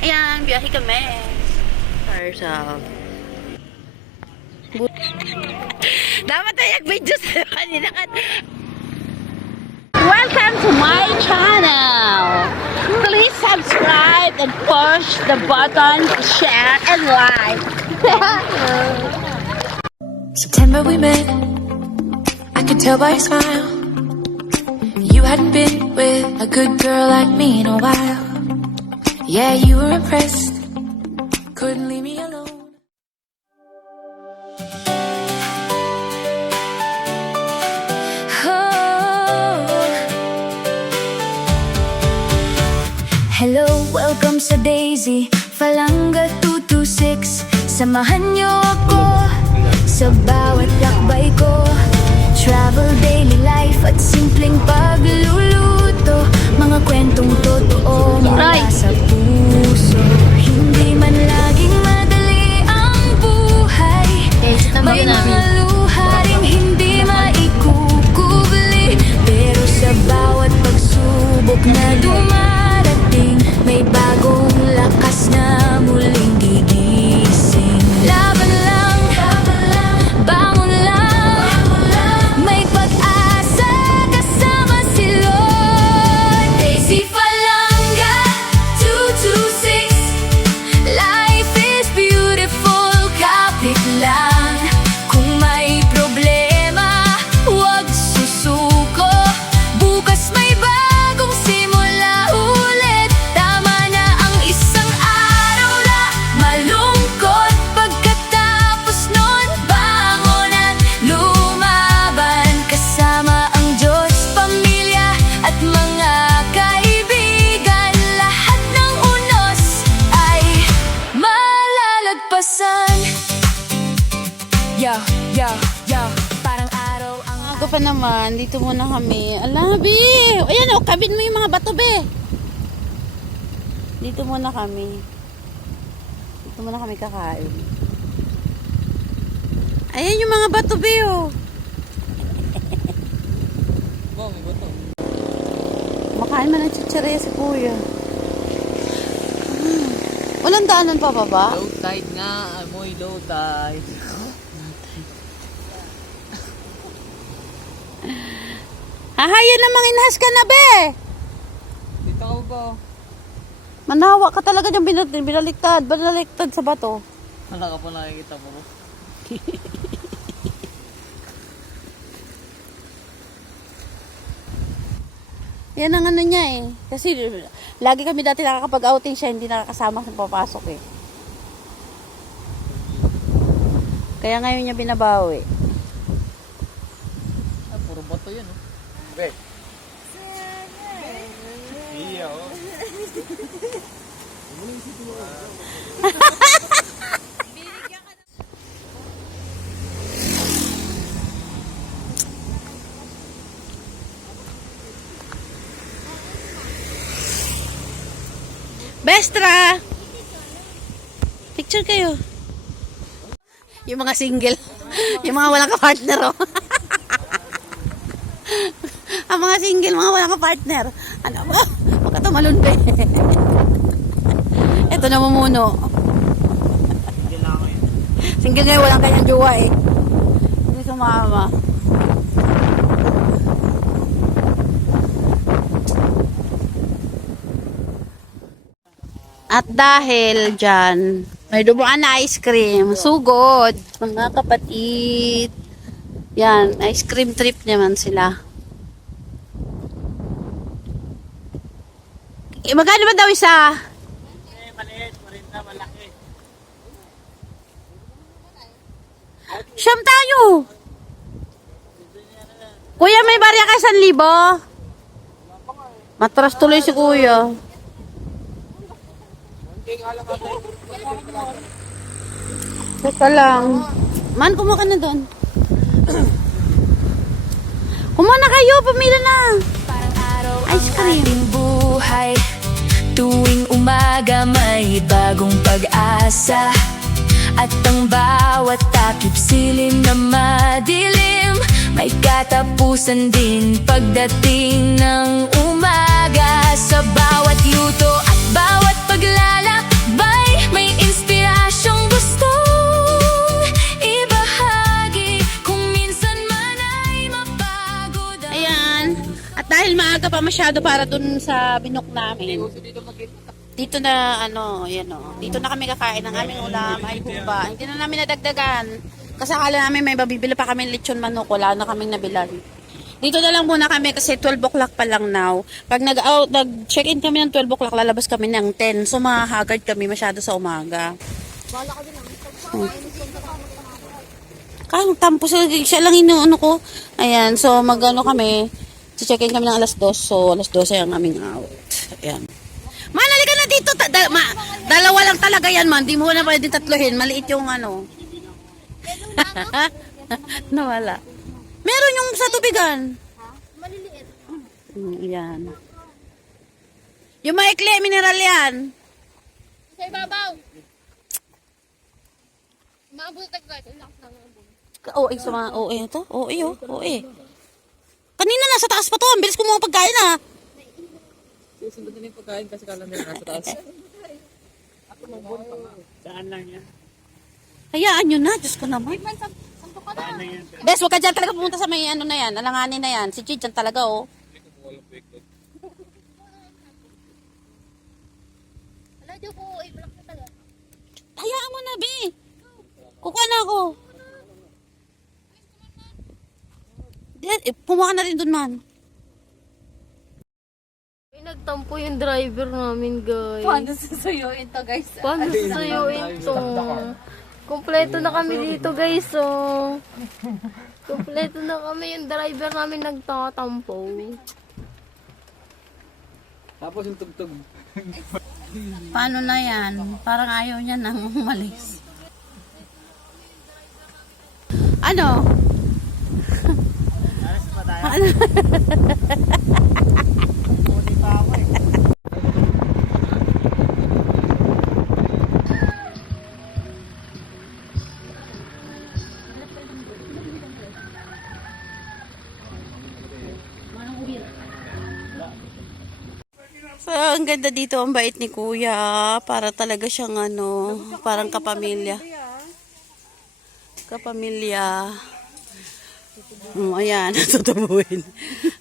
Ayan, biyahe kami. Ourselves. Dapat tayo nag-video sa kanina. Welcome to my channel. Please subscribe and push the button to share and like. September we met, I could tell by your smile. You hadn't been with a good girl like me in a while. Yeah, you were impressed, couldn't leave me alone. Oh. Hello, welcome sa Daisy, Falanga 226. Samahan niyo ako sa bawat lakbay ko. Travel, daily life at simpleng pagluluto. Mga kwentong totoo mula sa puso. Hindi man laging madali ang buhay. May mga luha ring hindi maikukubli. Pero sa bawat pagsubok na dumarating, may bagong lakas na muling gigising. Laban lang, bangon lang, may pag-asa kasama si Lord. Daisy Falanga 226. Life is beautiful, kapit lang. Kung may problema, huwag susuko. Bukas may bagong simula ulit. Tama na ang isang araw na malungkot. Pagkatapos nun, bangon at lumaban. Kasama ang Diyos, pamilya at mga kaibigan. Lahat ng unos ay malalagpasan. Yo, yo, yo, parang araw ang Ako pa naman, dito muna kami. Alabi! Ayan o, kabin mo yung mga bato, be. Dito muna kami. Dito muna kami kakain. Ayan yung mga bato, be, o. Makain man ng chichirya si kuya. Walang daanan pa baba? Low tide nga, amoy low tide. Hahayan namang inhas ka na, be! Dito ka ba? Manawa ka talaga niyang binaliktad. Binaliktad sa bato. Wala ka pa nakikita mo ba? Yan ang ano niya eh. Kasi lagi kami dati nakakapag-outing siya, hindi nakakasama sa papasok eh. Kaya ngayon niya binabawi. Ah, puro bato yun, oh. Be. Iya, oh. Bestra! Picture kayo. Yung mga single. Yung mga walang ka-partner, oh. Ang mga single, mga walang ka-partner. Ano ba? Huwag ka tumalun, be. Ito namumuno. Single ngayon, walang kanyang jowa, eh. Hindi sumama. At dahil dyan, may dumuan na ice cream. Sugod, mga kapatid. Yan, ice cream trip naman sila. Magkano ba daw isa? Maliit, marinda, malaki. Siyam tayo. Kuya, may barya ka 1,000? Matras tuloy si kuya. Teka lang. Man, kumuha ka na doon. Kumuha na kayo, pumila na. parang araw Ice ang cream. ating buhay. Tuwing umaga may bagong pag-asa. At ang bawat takip silim na madilim, may katapusan din pagdating ng umaga. Sa bawat yuto at bawat paglalak, pa masyado para dun sa binok namin. Dito mag-gate. Dito na, yan o. Dito na kami kakain ng aming ulam, ay huba. Hindi na namin nadagdagan. Kasi akala namin may mabibili pa kami lechon manok. Wala na kaming nabilan. Dito na lang muna kami kasi 12 o'clock pa lang now. Pag nag-check-in kami ng 12 o'clock, lalabas kami ng 10. So, mahagard kami masyado sa umaga. Tampo siya lang inuuno ko. Ayan, so mag-ano kami. Check-in kami ng alas 2. So, alas 12 ang aming out. Ayan. Manali ka na dito. Dalawa lang talaga yan, man. Di mo na pwede tatluhin. Maliit yung ano. Nawala. Meron yung sa tubigan. Maliliit. Yan. Yung maikli, mineral yan. Sa ibabaw. Maabutag guys. Ang lakas ng abon. OA sa mga OA ito? OA oh. OA. Kanina nasa taas pa to. Ang bilis ko mga pagkain ah. Susunod na yung pagkain kasi kala nila nasa taas. Saan lang yan? Hayaan nyo na. Diyos ko naman. Santo ka na. Bes, huwag ka dyan talaga pumunta sa may ano na yan. Alanganin na yan. Si Chid dyan talaga oh. Wala diyo ko. Malaki na talaga. Hayaan mo na, Be. Kukuha na ako. Pumuha na rin dun, man. May nagtampo yung driver namin, guys. Paano susuyuin to, guys? Paano sa'yoin to? Kompleto na kami dito, guys. Oh. Kompleto na kami. Yung driver namin nagtatampo. Tapos yung tugtog. Paano na yan? Parang ayaw niya nang umalis. Ano? Ano? So, ang ganda dito, ang bait ni Kuya. Para talaga siyang ano, parang kapamilya. Kapamilya. Ayan, tutubuhin.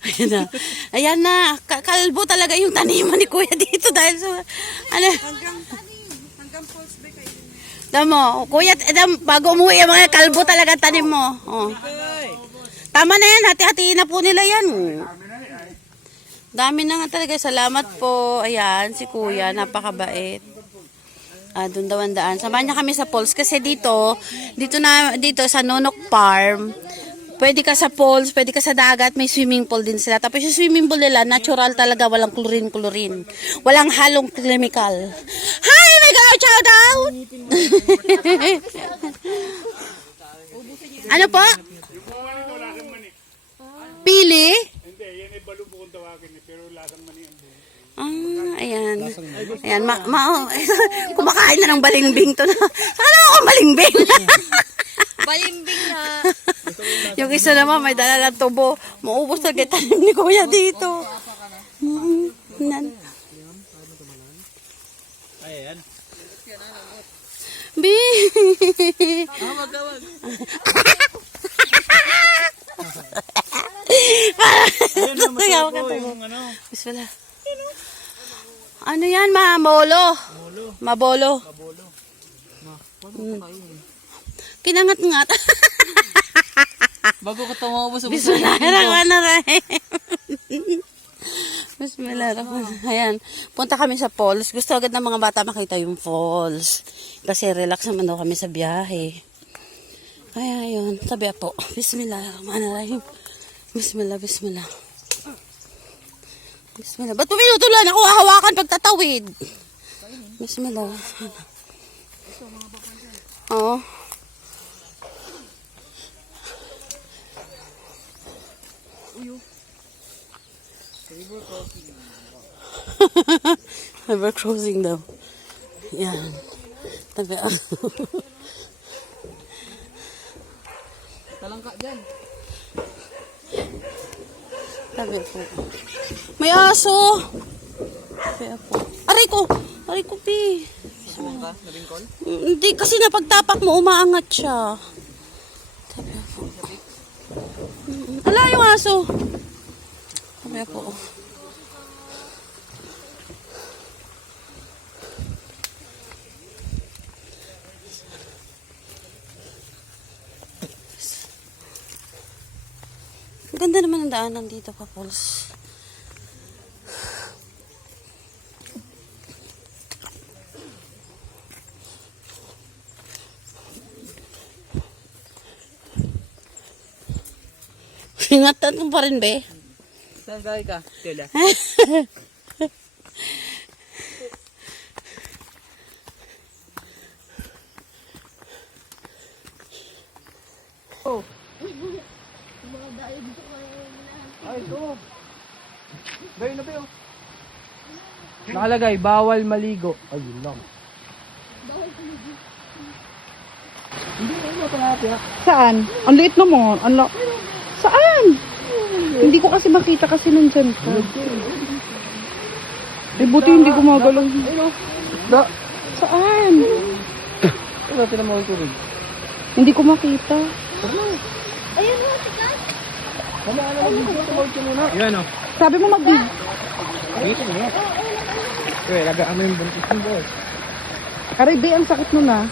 Ayan na. Ayan na. Kalbo talaga yung taniman ni Kuya dito dahil sa, ano. Hanggang falls ba kayo? Damo, Kuya, bago umuwi yung mga kalbo talaga tanim mo. Oh. Tama na yan, hati-hatiin na po nila yan. Dami na nga talaga. Salamat po. Ayan, si Kuya, napakabait. Doon daw ang daan. Samahan niya kami sa falls kasi dito sa Nonok Farm. Pwede ka sa falls, pwede ka sa dagat, may swimming pool din sila. Tapos yung swimming pool nila, natural talaga, walang chlorine. Walang halong chemical. Hi, my God, shout out! Ano po? Pili? Hindi, yan ay balubo kung tawagin niya, pero lasang mani ang buhay. Ayan. Ayan, kumakain na ng balimbing to na. Ano ako balimbing? Balimbing na. Yung isa naman, may dala ng tubo. Maubos na kita ni Kuya dito. Ayan. Bi! Magawag. Bismillah. Ano yan, Mabolo? Mabolo. Kinangat-ngat. Bago ko tumawabo sa Bismillahirrahmanirrahim. Bismillahirrahmanirrahim. Ayan, punta kami sa falls. Gusto agad ng mga bata makita yung falls. Kasi relax naman daw kami sa biyahe. Kaya yun, sabi po. Bismillahirrahmanirrahim. Bismillah. Bismillah. Ba't mo pinutulan ako hawakan pagtatawid? Bismillah. Oo. River crossing daw. Yan. Tabi. Talangka dyan. Tabi po. May aso. Tabi po. Aray ko, Pi. Subukan ka? Nabingkol? Hindi, kasi napagtapak mo, umaangat siya. Tabi po. Ala yung aso. Tabi po. Ganda naman ang daanan dito pa, Pauls. Ingatan mo pa rin, be. Saan galing ka? Kela. Nakalagay, bawal maligo. Ayun lang. Saan? Ang liit naman. Saan? Hindi ko kasi makita kasi nandyan ka. Eh, buti hindi gumagalaw. Saan? Ano, tinan mo ang tubig. Hindi ko makita. Yan o. Sabi mo mag-big. Dito mo. Eh, lagaan mo yung buntis mo, boss. Aray, be, ang sakit nun ah.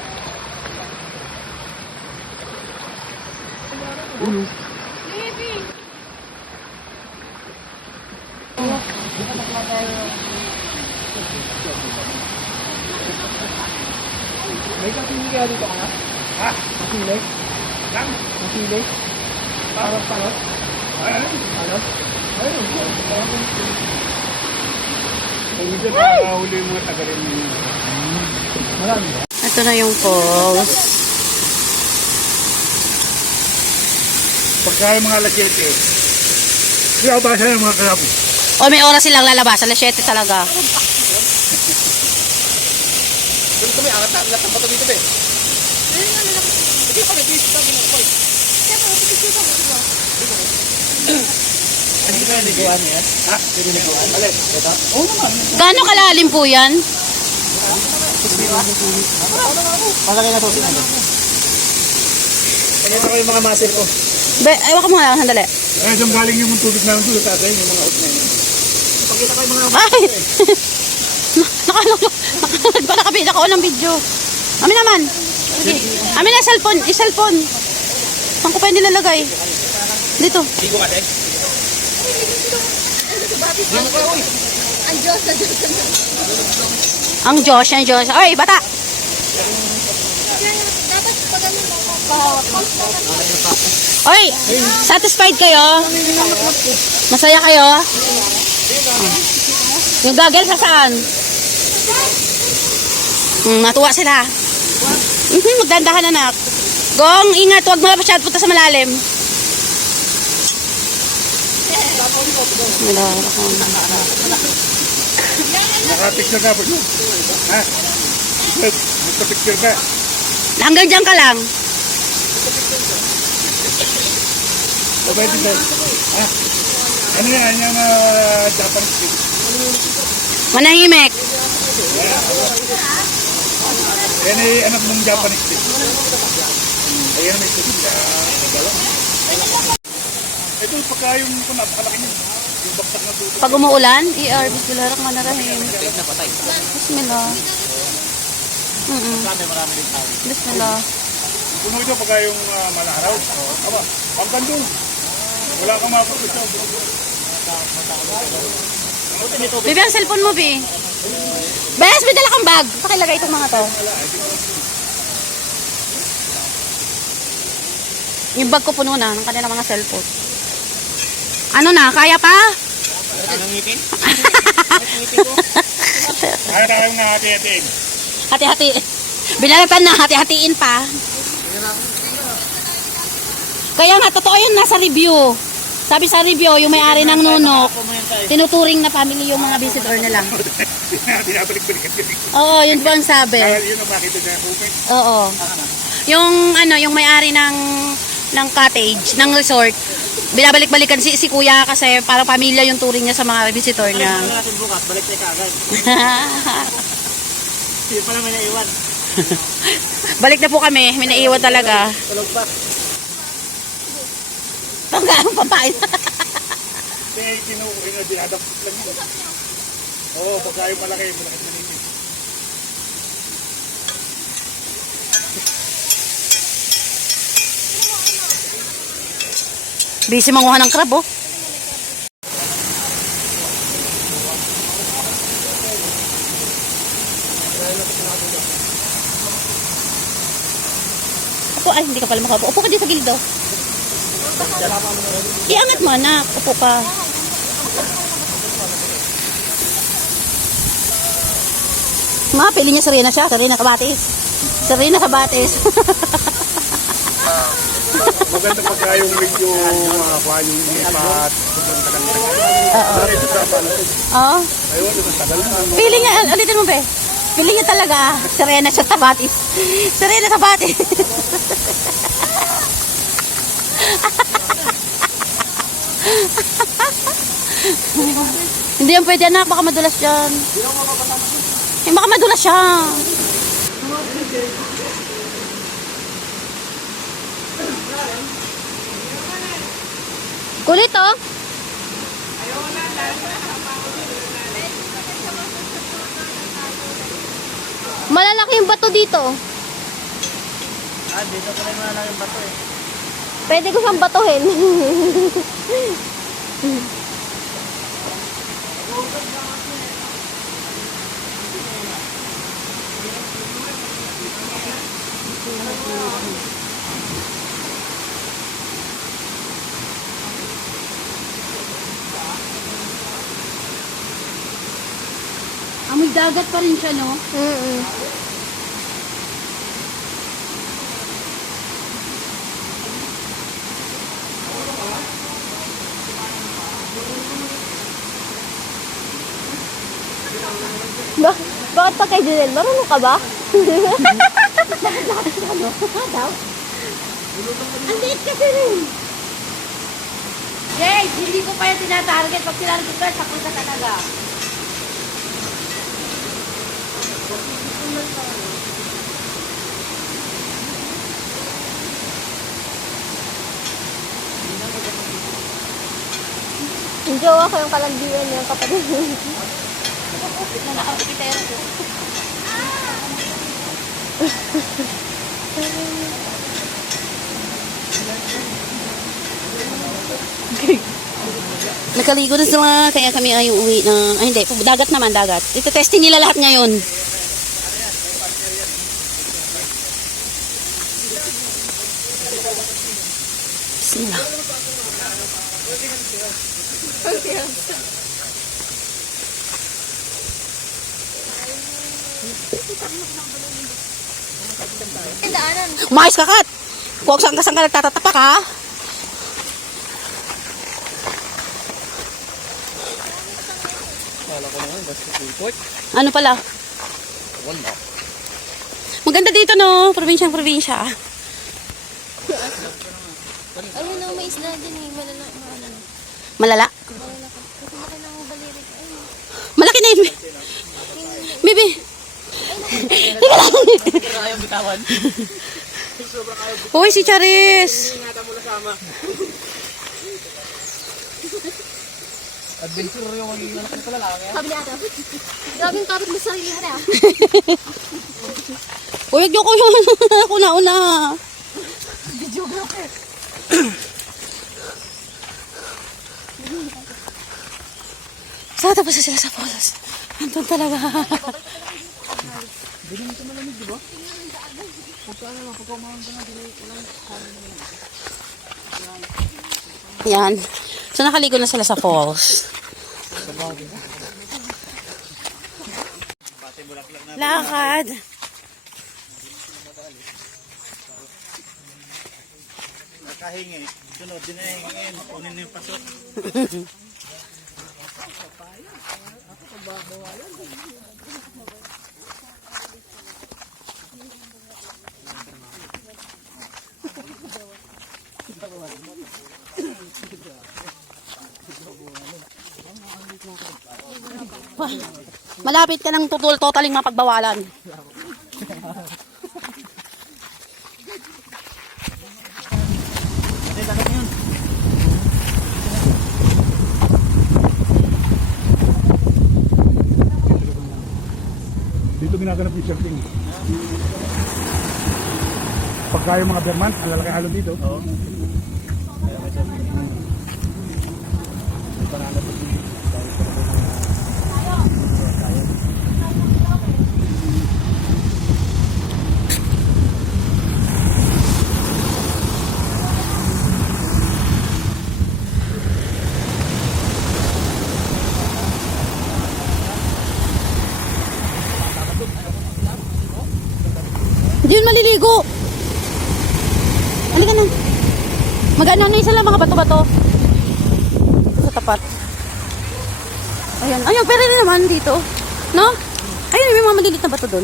May kasili kaya dito ka? Ha? Kasili? Lang? Kasili? Parang parang? Ano? Ayun. Kung dyan nakahuli yung mga tagarin mo. Marami ba? Ito na yung falls. Pagka yung mga alas 7, kaya ba siya yung mga karabi? O, may oras silang lalabas. Alas 7 talaga. Doon kami, angat na. Lahat ng bato dito, be. Hindi pa nag-iisip kami ng koy. Hindi na niguan yan? Ha? Hindi niguan? Alin? Ito? Oo naman. Gaano kalalim po yan? Malaki na to sinabi. Kanya ko yung mga muscle ko. Be, ayaw ka muna. Sandali. Eh, dyan galing yung tubig namin doon sa tatay, yung mga out na yun. Pakita ko yung mga Ay! Nagpalakabit ako ng video. Amin naman. Amin na cellphone. I-cellphone. Saan ko pa yung nilalagay? Dito. Hindi ko kasi. Ang Diyos, ang Diyos. Oy, bata! Oy, satisfied kayo? Masaya kayo? Yung gagel sa saan? Natuwa sila. Magdandahan, anak. Gong, ingat, huwag mo masyad punta sa malalim. Nakapicture ka ba yun? Ha? Magpapicture ka. Hanggang dyan ka lang. Sabay din tayo. Ha? Ano yan? Ano yung Japanese food? Manahimik. Yan ay anak ng Japanese food. Ayan may food. Ito pagka yung napakalaki niya. Yung baksak na tuto. Pag umuulan, Bismillahirrahmanirrahim. Bismillah. Marami din tao. Bismillah. Puno ito pagka yung malaraw. Aba, pangkan doon. Wala kang mapapit siya. Bibi, ang cellphone mo, Bi. Bes, may dala kang bag. Pakilagay itong mga to. Yung bag ko puno na ng kanilang mga cellphone. Ano na, kaya pa? Anong ngipin? Kaya tayong nahati-hatiin. Hati-hati. Binalatan na, hati-hatiin pa. Kaya nga, totoo yun nasa review. Sabi sa review, yung may-ari ng nunok, tinuturing na family yung mga visitor nila. Tinabalik-balikan yun. Oo, yun po ang sabi. Kaya yun ang makita niya comment. Oo. Yung yung may-ari ng cottage, ng resort, binabalik-balikan si kuya kasi parang pamilya yung turing niya sa mga visitor niya. Ano natin bukas? Balik tayo kaagad. Hindi pala may naiwan. Balik na po kami, may naiwan talaga. Tulog pa. Panggaang pampain. Kaya kinukuha na dinadampot lang yun. Oo, pagka yung malaki manipis. Busy manguha ng crab, oh. Upo, ay, hindi ka pala makaupo. Upo ka dito sa gilid, oh. Iangat mo, anak. Upo ka. Ma, pili niya Serena siya. Serena Kabatis. Serena Kabatis. Maganda pagka yung medyo kuha yung lipat. Sobrang tagal na. Ito sa pala. Oo. Ayun, ito tagal na. Pili niya, ulitin mo ba? Pili niya talaga. Serena siya Kabatis. Serena Kabatis. Hindi yan pwede, anak. Baka madulas dyan. Baka madulas siya. Kulit, oh. Malalaki yung bato dito. Dito ko rin malalaki yung bato eh. Pwede ko siyang batuhin. Amoy dagat pa rin siya, no? Mm-mm. Bakit pa kay Janelle? Marunong ka ba? Ang liit kasi rin. Yay! Hindi ko pa yung tinatarget. Pag tinarget ko, sakot ka talaga. Yung jowa ko yung kalandian niya kapatid. Nakaligo na sila, kaya kami ay uwi na, ay hindi, dagat naman, dagat. Ito testing nila lahat ngayon. Bismillah. Umayos ka, Kat. Kung saan ka nagtatapak, ha? Wala ko naman, basta report. Ano pala? Wala. Maganda dito, no? Probinsya. Ayun na, may isla dyan eh. Malala. Kasi laki ng balirik. Ayun. Malaki na yun. Bibi. Teka lang. Ayaw bitawan. Uy, si Charis. Adventure yung magiging anak nito lalaki. Sabi ni Ate, grabe yung kapit mo sa sarili mo na. Uy, huwag niyo ko yun. Ako na una. Sa tapos na sila sa polos. Andun talaga. Yan. So nakaligo na sila sa falls. Lakad. Nakahingi. Sunod din na hingin. Kunin na yung pasok. Malapit ka ng totaling mapagbawalan. Dito ginaganap yung surfing. Pagka yung mga berman, ang lalaki halon dito. Oo. Hindi yun maliligo. Halika na. Mag-ano na isa lang mga bato-bato. Sa tapat. Ayan. Ayun, pwede rin naman dito. No? Ayun, may mga maliliit na bato doon.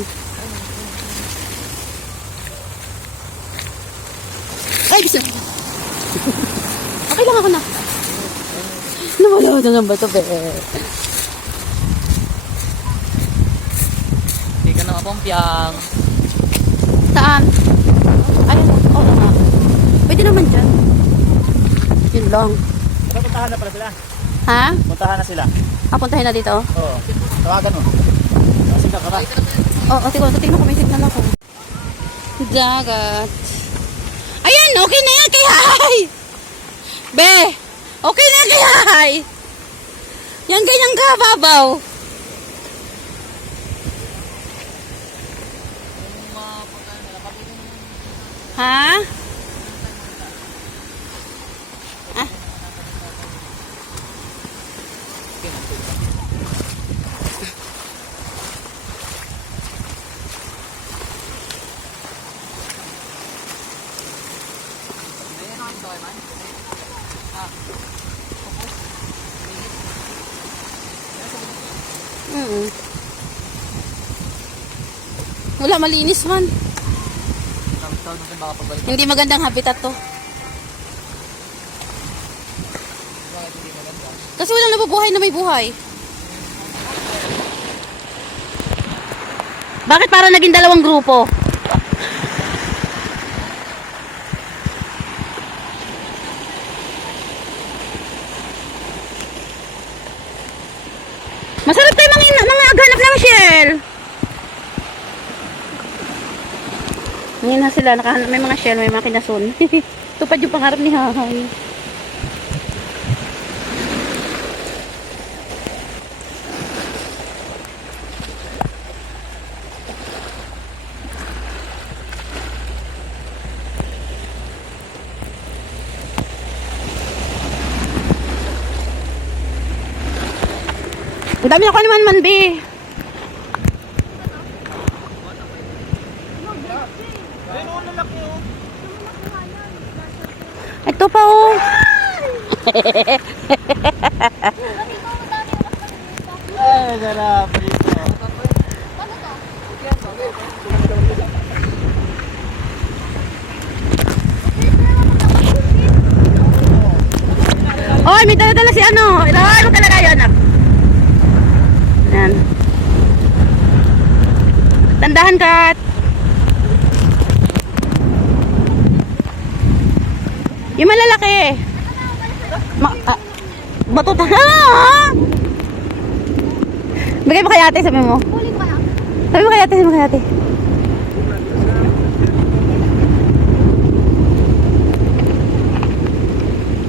Ay, gusto. Okay lang ako na. Nawala ko ng bato, be. Hindi ka na kapompyang. Saan? Ayun, oo nga. Pwede naman dyan. Yun lang. Puntahan na pala sila. Ha? Puntahan na sila. Puntahin na dito? Oo. Tawagan mo. Kasi ka ba? Oo, tingnan ko may signal ako. Dagat. Ayan, okay na yan kay Hay! Be, okay na yan kay Hay! Yan ganyan ka, babaw. Ha? Ah? Wala, malinis man. Hindi magandang habitat to. Kasi walang nabubuhay na may buhay. Bakit parang naging dalawang grupo? Masarap tayo mga aghanap ng shell. Ngayon na sila, may mga shell, may mga kinason. Tupad yung pangarap ni Hahay. Ang dami ako naman man, be. Ito pa, oh. Ay, sarap dito. Oy, may dala-dala si ano. Ano talaga yun, anak? Yan. Tandahan, Kat. Yung malalaki. Bato ta. Bigay mo kay ate, sabi mo. Sabi mo kay ate, sabi mo kay ate.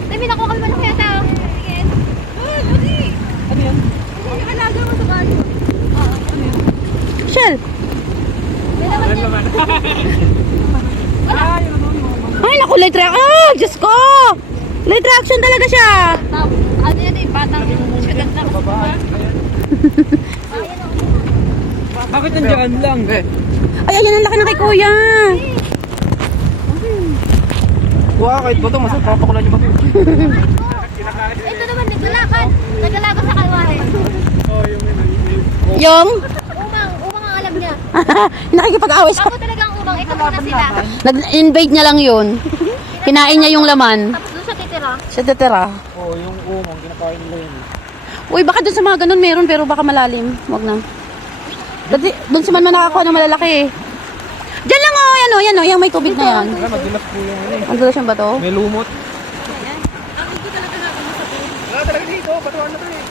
Sabi, nakuha ka naman ako yata. Sige. Ano yan? Yung alaga mo sa bago. Shell. Ay, naku, light reaction. Ah, Diyos ko. Light reaction talaga siya. Ano yan eh, batang syugat na kasi ba? Bakit nandiyan lang? Ay, ayan ang laki na kay kuya. Wow, kahit ba ito, mas papakulan niyo ba? Ito naman, naglalakad. Naglalakad sa kalwari. Yung? Umang ang alam niya. Nakikipag-away siya. Ako talagang umang, ito muna sila. Nag-invade niya lang yun. Kinain niya yung laman. Tapos doon siya titira. Siya tatira. Oo, yung umong, kinakain nila yun. Uy, baka dun sa mga ganun meron pero baka malalim. Wag na. Dati, dun si man nakakuha ng malalaki. Diyan lang oh, yan oh, yan oh, yung may tubig na yan. Madulas po yung ano eh. Ang dulas yung bato. May lumot. Wala talaga dito, batuan na to eh.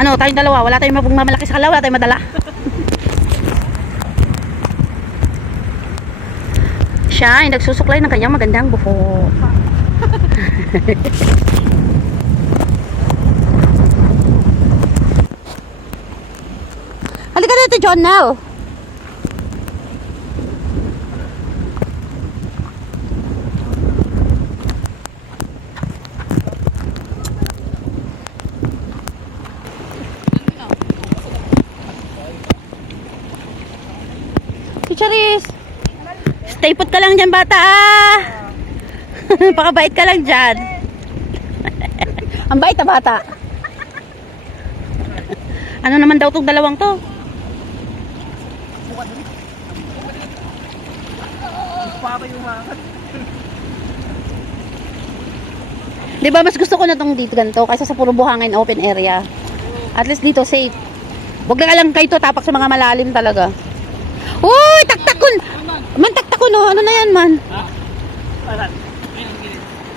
Ano, tayong dalawa, wala tayong mapagmamalaki sa kalaw, wala tayong madala. siya ay nagsusuklay ng kanyang magandang buhok. Halika dito, John, now. Charis, stay put ka lang dyan, bata, ah. Pakabait ka lang dyan. Ang bait na bata. Ano naman daw tong dalawang to? Di ba mas gusto ko na tong dito ganito kaysa sa puro buhangin open area. At least dito safe. Huwag na lang kayo to tapak sa mga malalim talaga. Uy, taktakon! Man, taktakon, oh. Ano na yan, man?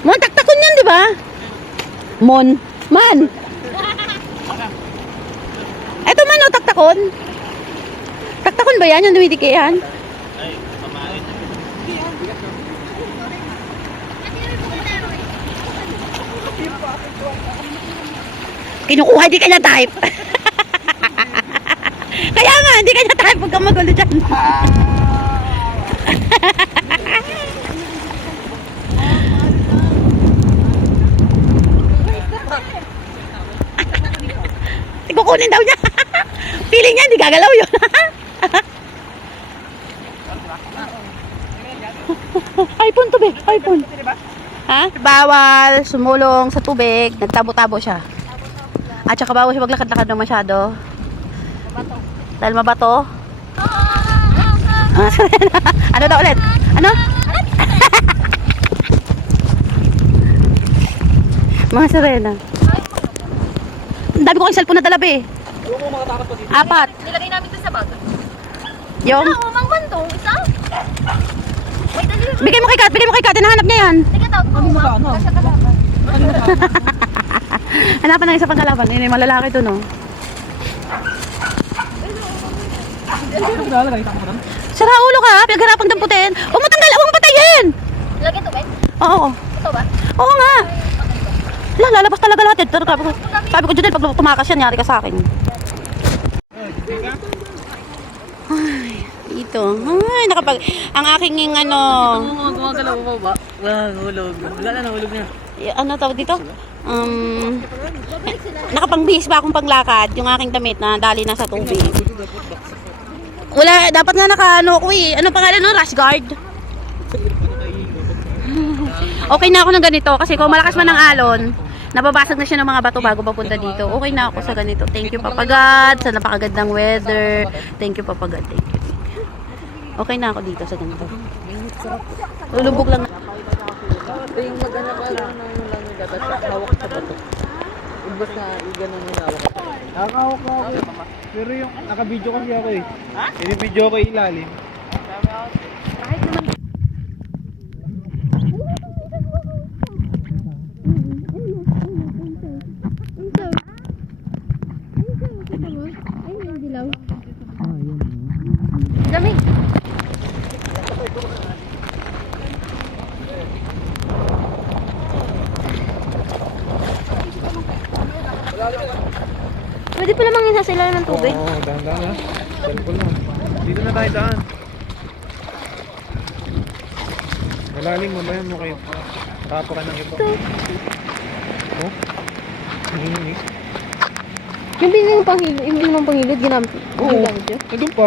Man, taktakon yan, di ba? Man. Eto man, oh, taktakon. Taktakon ba yan, yung dumidikihan? Kinukuha, di kanya type. Kaya nga, hindi kanya type. Huwag kang magulo dyan. Kukunin daw niya. Feeling niya, hindi gagalaw yun. iPhone to, be. iPhone. Ha? Bawal sumulong sa tubig. Nagtabo-tabo siya. At saka bawal siya maglakad-lakad ng masyado. Dahil mabato. Ano daw ulit? Ano? Mga sirena. Ang dami ko kayong cellphone na dala, be. 4. Nilagay namin ito sa bag. Yung? Umang bantong, isa? Wait, dali. Bigay mo kay Kat. Hinahanap niya yan. Sige, tawag ko. Kasi kalaban. Hanapan ng isa pang kalaban. Yun yung malalaki to, no? Sira ulo ka, pinaghirapang damputin. Huwag mo tanggal, huwag mo patayin. Lagay ito, Ben? Oo. Ito ba? Oo nga. Lalabas talaga lahat. Sabi ko, Judel, pag tumakas yan, nyari ka sa akin. Ay, ito. Ay, ang aking yung ano. Gumagalaw mo ba? Hulog. Wala na, hulog niya. Ano tawag dito? Nakapangbihis ba akong panglakad yung aking damit na dali na sa tubig. Wala, dapat nga naka-ano ko eh. Ano pangalan nun? Rash guard? Okay na ako ng ganito kasi kung malakas man ang alon, nababasag na siya ng mga bato bago papunta dito. Okay na ako sa ganito. Thank you, Papa God, sa napakagandang weather. Thank you, Papa God. Thank you. Okay na ako dito sa ganito. Lulubog lang. Yung magana pa lang ng dapat hawak sa bato. Ibas na ganun yung hawak. Nakakahawak na ako. Pero yung naka-video kasi ako eh. Ha? Ini-video ko ilalim. Lamig. Pwede pala mangin sa ilalim ng tubig. Oo, dahan-dahan na. Cellphone mo. Dito na tayo daan. Malalim, mabayan mo kayo. Tapo ka ng iba. Oh? Nanginig. Yung binili mong panghilod, ginamit. Oo. Ginamit yun. Nandun pa.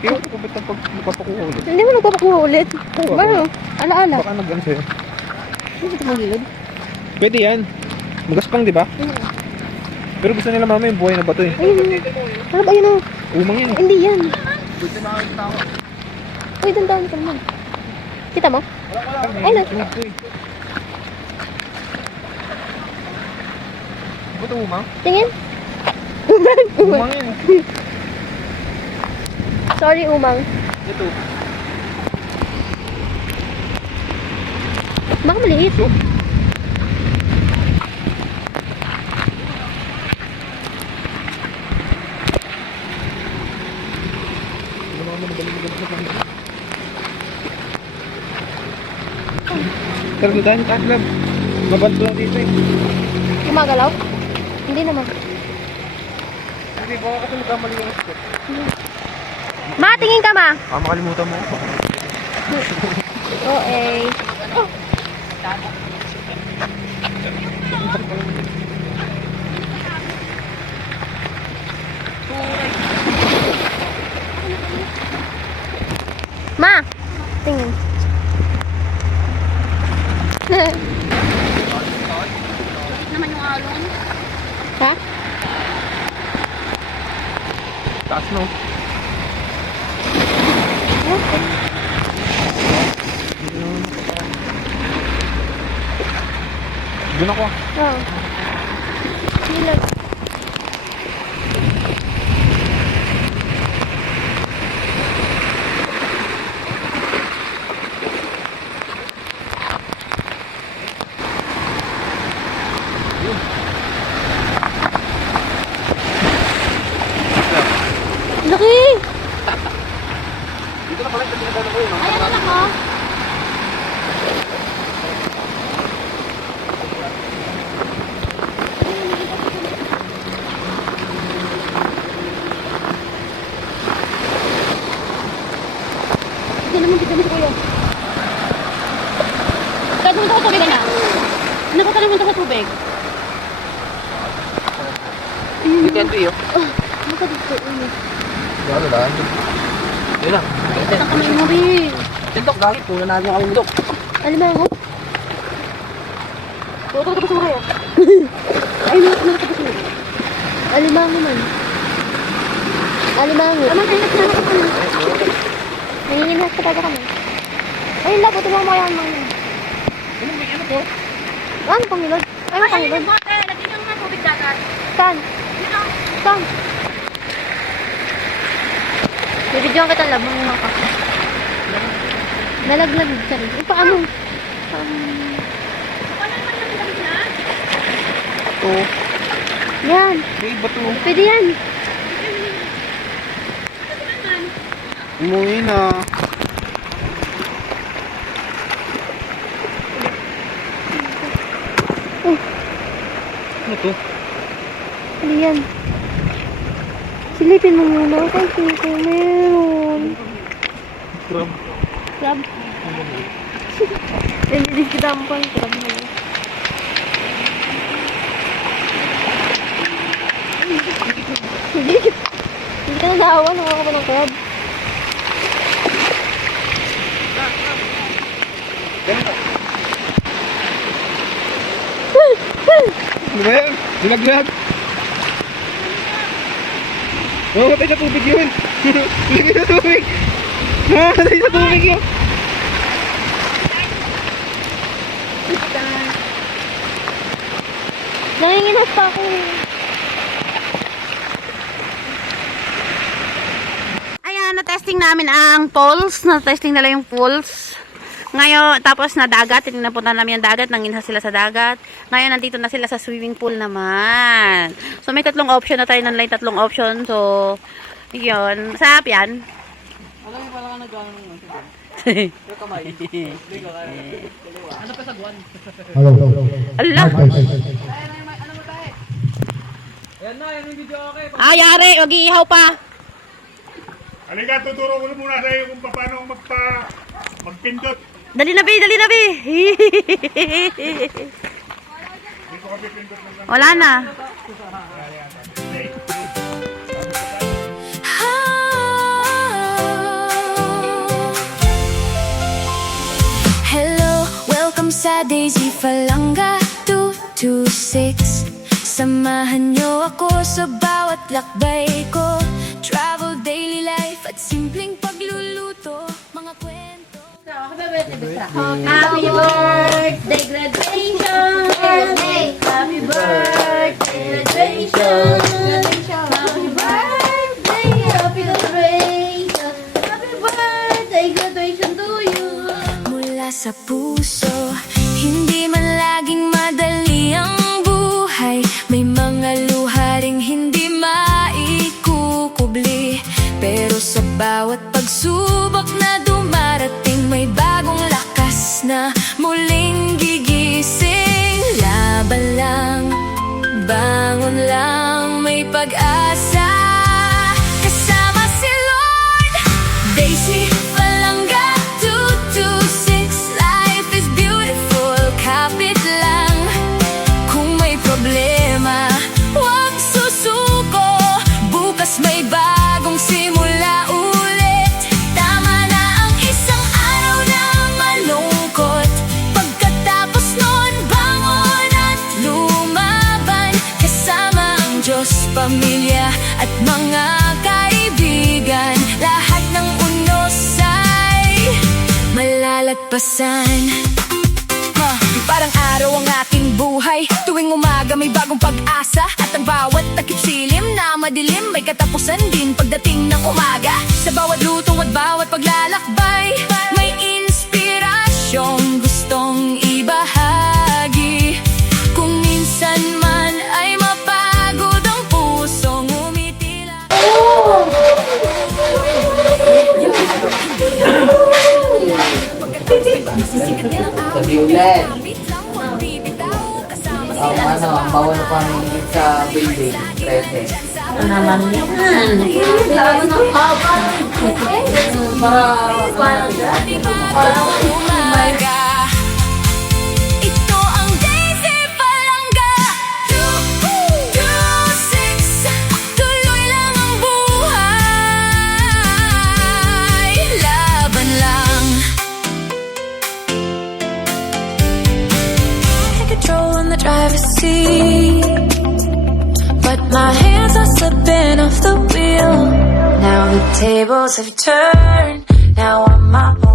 Kaya ko ba't ang pagpapakuha ulit? Hindi mo nagpapakuha ulit. Oo, Baro, ala-ala. Baka nag-ano sa'yo. Hindi ito panghilod. Pwede yan. Magaspang, di ba? Pero gusto nila mama yung buhay na bato eh. Ayun. Ano ba yun? Umang yan eh. Hindi yan. Uy, dandahan ka naman. Kita mo? Ay, na. Tunog ko eh. Ba't umang? Tingin. Umang yan. Sorry, umang. Ito. Baka maliit. Pero doon tayo lang. Mabanto lang dito eh. Gumagalaw? Hindi naman. Hindi, baka kasi magkamali yung spot. Ma, tingin ka, ma. Makalimutan mo. Okay. Ma, tingin. Naman yung alon. Ha? Taas no. Doon ako. Oo. Hindi lang. Laki! Dito na pala. Dito na pala ko yun. Ayan na ako. Hindi naman dito sa kuya. Kaya pumunta ko tubig na. Napunta naman sa tubig. Dito yan tuyo. Maka dito. Ano lang? Yun lang. Ang kamay mo, Bi. Tintok, gagit. Puna na natin ang dok. Alimango? Tuto ka pa sa kaya. Ay, meron ka pa sa kaya. Alimango man. Alimango. Tama, kainat na ako kami. Nanginginas ka talaga kami. Ay, labo, tumama mo kaya ang mga. Ano to? Ano pangilod? Ay, ang pangilod. Lagyan yung mga tubig dagat. Saan? Saan? Bibidyoan kita labang mga ka. Nalaglag ka rin. Ay, paano? To. Yan. May iba to. Pwede yan. Umuwi na. Ano to? Ano yan? Silipin mo muna. Kasi kung meron. Crab. Crab. Hindi kita mo pa yung crab mo. Hindi ka na naawa. Nakawa ka ng crab. Ano ba yan? Dilaglag. Matay sa tubig yun. Matay sa tubig. Matay sa tubig yun. Nanginginas pa ako. Ayan, na-testing namin ang pools. Na-testing nila yung pools. Ngayon, tapos na dagat. Tinapunta namin yung dagat. Nanginha sila sa dagat. Ngayon, nandito na sila sa swimming pool naman. So, may tatlong option na tayo. Nanlay tatlong option. So, yun. Masarap yan. Alam mo pala ka nag-ano naman. Yung kamay. Ano pa sa guwan? Allah! Ayan na, yan yung video okay. Ah, yari! Mag-iihaw pa! Halika, tuturo ko muna sa'yo kung paano magpindot. Dali na, Bi! Dali na, Bi! Dito ka pipindot ng Wala na. Hello, welcome sa Daisy Falanga 226. Samahan niyo ako sa bawat lakbay ko. Travel, daily life at simpleng pagluluto. Mga kwento. Happy birthday, graduation! Happy birthday, graduation! Happy birthday, happy graduation! Happy birthday, graduation to you! Mula sa puso, hindi man laging madali ang buhay. May mga luha ring hindi maikukubli. Pero sa bawat pagsubok na dumarating, may bagong lakas na muling may pag-asa. Kasama si Lord Daisy Palanga 226. Life is beautiful, kapit lang. Kung may problema, huwag susuko. Bukas may bagong simula ulit. Tama na ang isang araw na malungkot. Pagkatapos nun, bangon at lumaban. Kasama ang Diyos, pamilya at mga kaibigan. Lahat ng unos ay malalagpasan. Parang araw ang aking buhay. Tuwing umaga may bagong pag-asa. At ang bawat takip silim na madilim may katapusan din pagdating ng umaga. Sa bawat lutong at bawat paglalakbay, may inspirasyong gustong ibahagi. Kung minsan man ay mapagod ang pusong umitila. Sabi ulit. Ang bawal na pamingit sa building. 13. Umaga. Ito ang Daisy Palanga 226. Tuloy lang ang buhay. Laban lang. I control on the driver's seat, but my hands are slipping off the wheel. Now the tables have turned. Now I'm my own.